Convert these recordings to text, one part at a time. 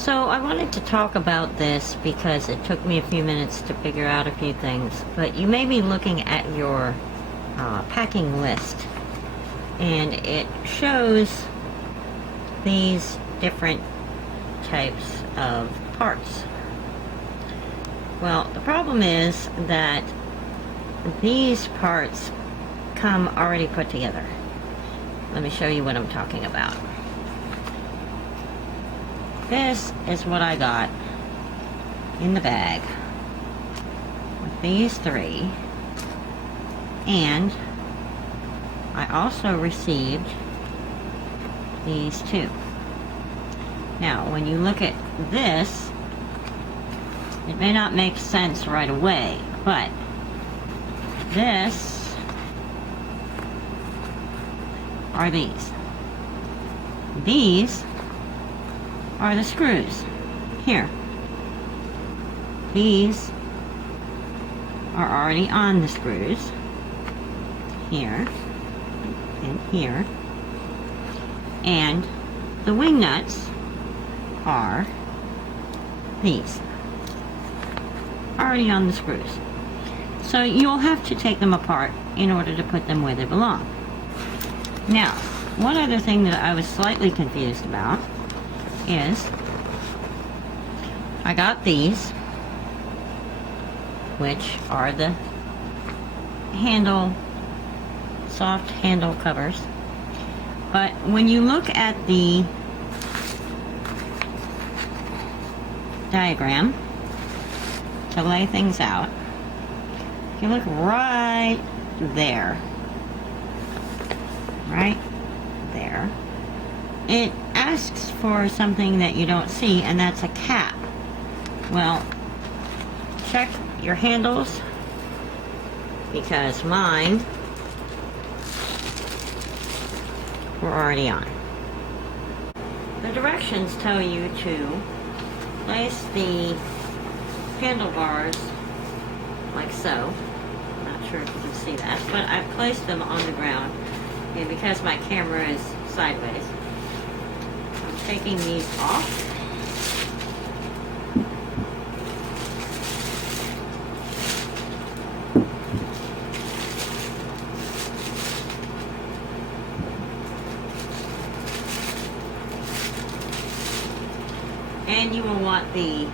So I wanted to talk about this because it took me a few minutes to figure out a few things. But you may be looking at your packing list, and it shows these different types of parts. Well, the problem is that these parts come already put together. Let me show you what I'm talking about. This is what I got in the bag with these three, and I also received these two. Now, when you look at this, it may not make sense right away, but this are these. These are the screws. Here. These are already on the screws. Here and here. And the wing nuts are these. Already on the screws. So you'll have to take them apart in order to put them where they belong. Now, one other thing that I was slightly confused about is I got these, which are the soft handle covers. But when you look at the diagram to lay things out, if you look right there, it asks for something that you don't see, and that's a cap. Well, check your handles, because mine were already on. The directions tell you to place the handlebars like so. I'm not sure if you can see that, but I've placed them on the ground, and because my camera is sideways, I'm taking these off. And you will want the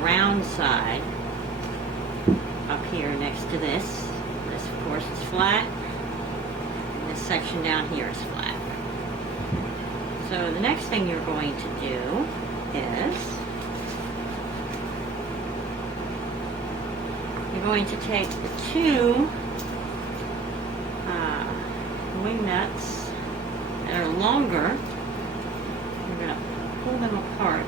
round side up here next to this. This, of course, is flat. And this section down here is flat. So the next thing you're going to do is you're going to take the two wing nuts that are longer. You're going to pull them apart.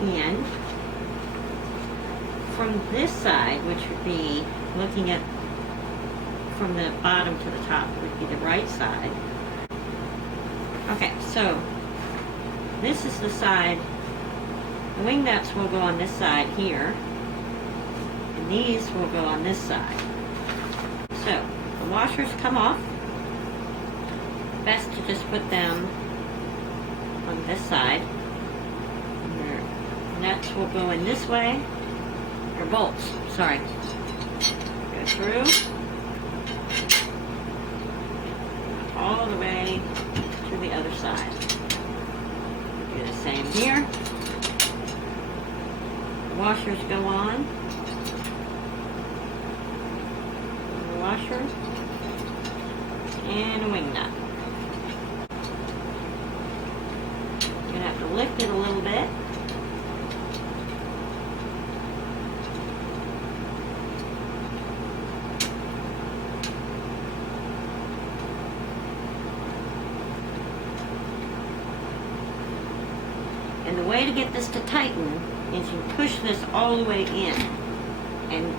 And from this side, which would be looking at from the bottom to the top, would be the right side. Okay, so this is the side. The wing nuts will go on this side here, and these will go on this side. So the washers come off. Best to just put them on this side. Nuts will go in this way, or bolts, sorry. Go through, all the way to the other side. Do the same here. Washers go on. A washer, and a wing nut. You're going to have to lift it a little bit. And the way to get this to tighten is you push this all the way in, and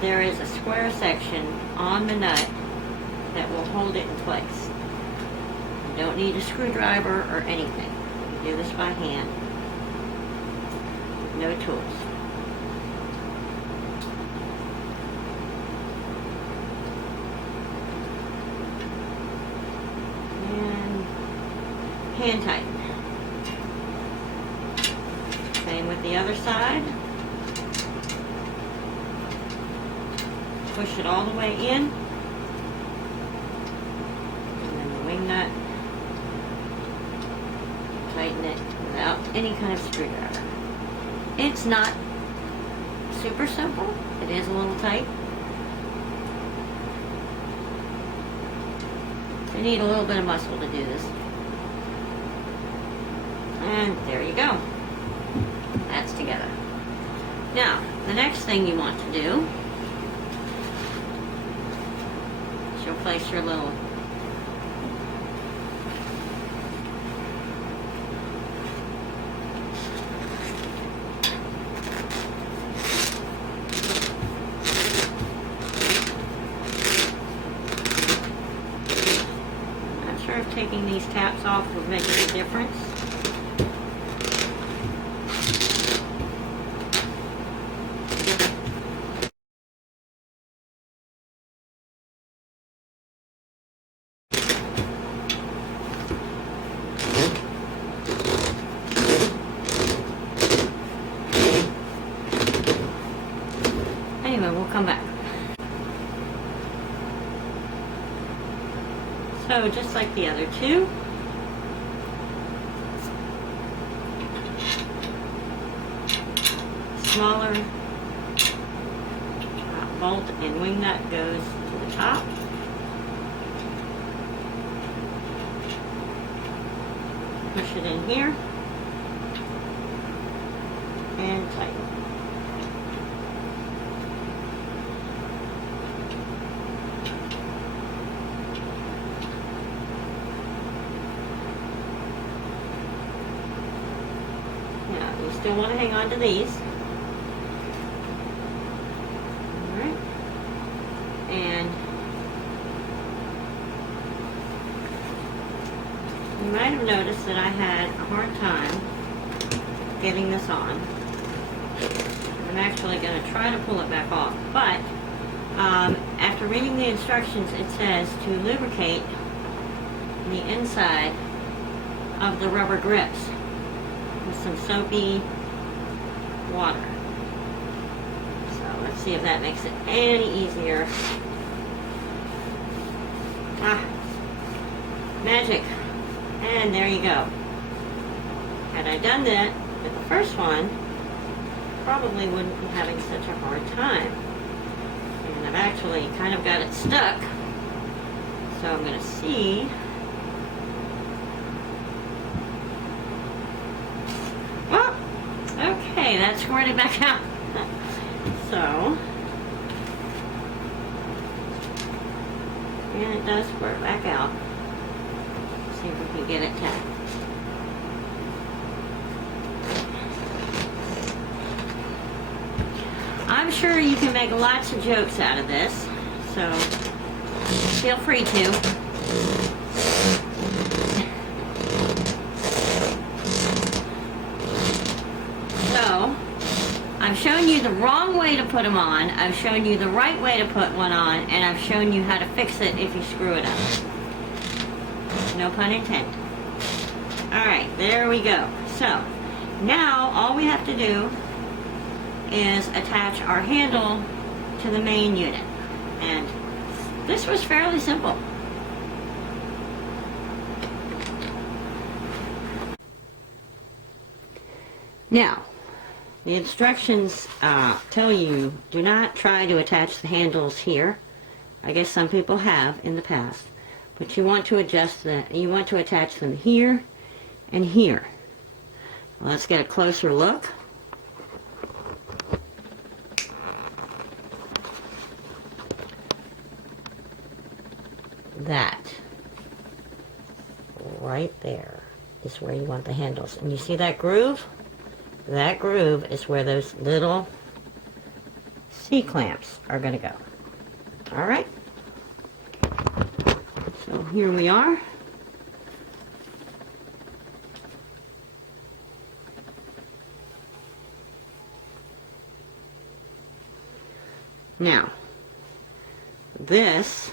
there is a square section on the nut that will hold it in place. You don't need a screwdriver or anything. You do this by hand. No tools. hand tighten. Same with the other side. Push it all the way in. And then the wing nut. Tighten it without any kind of screwdriver. It's not super simple. It is a little tight. You need a little bit of muscle to do this. And there you go. That's together. Now, the next thing you want to do is you'll place your little if taking these taps off would make any difference. Anyway, we'll come back. So just like the other two, smaller bolt and wing nut goes to the top. Push it in here and tighten. You still want to hang on to these. Alright. And you might have noticed that I had a hard time getting this on. I'm actually going to try to pull it back off. But after reading the instructions, it says to lubricate the inside of the rubber grips with some soapy water. So let's see if that makes it any easier. Magic. And there you go. Had I done that with the first one, probably wouldn't be having such a hard time. And I've actually kind of got it stuck. So I'm going to see. Okay, that squirted back out. So, and it does squirt back out. See if we can get it tapped. I'm sure you can make lots of jokes out of this, so feel free to. I've shown you the wrong way to put them on, I've shown you the right way to put one on, and I've shown you how to fix it if you screw it up. No pun intended. Alright, there we go. So, now all we have to do is attach our handle to the main unit. And this was fairly simple. Now, the instructions tell you, do not try to attach the handles here. I guess some people have in the past. But you want to attach them here and here. Let's get a closer look. That right there is where you want the handles. And you see that groove? That groove is where those little C-clamps are going to go. Alright? So here we are. Now, this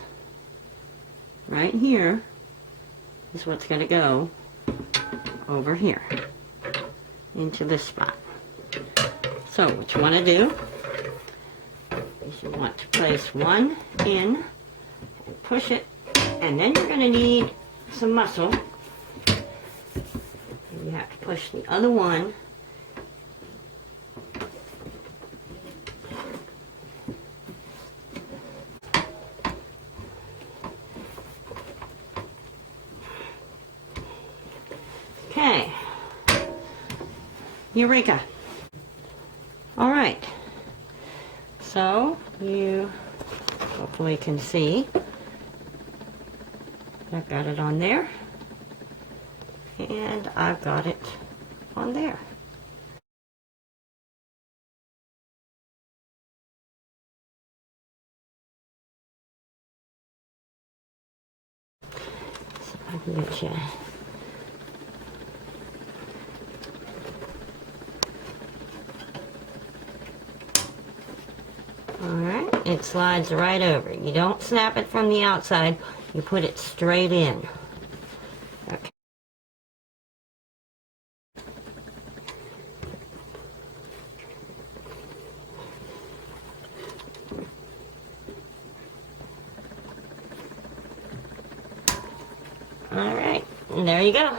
right here is what's going to go over here into this spot. So what you want to do is you want to place one in and push it, and then you're going to need some muscle. And you have to push the other one Okay. Eureka. All right. So you hopefully can see I've got it on there, and I've got it on there. So I can get you. Alright, it slides right over. You don't snap it from the outside, you put it straight in. Okay. Alright, and there you go.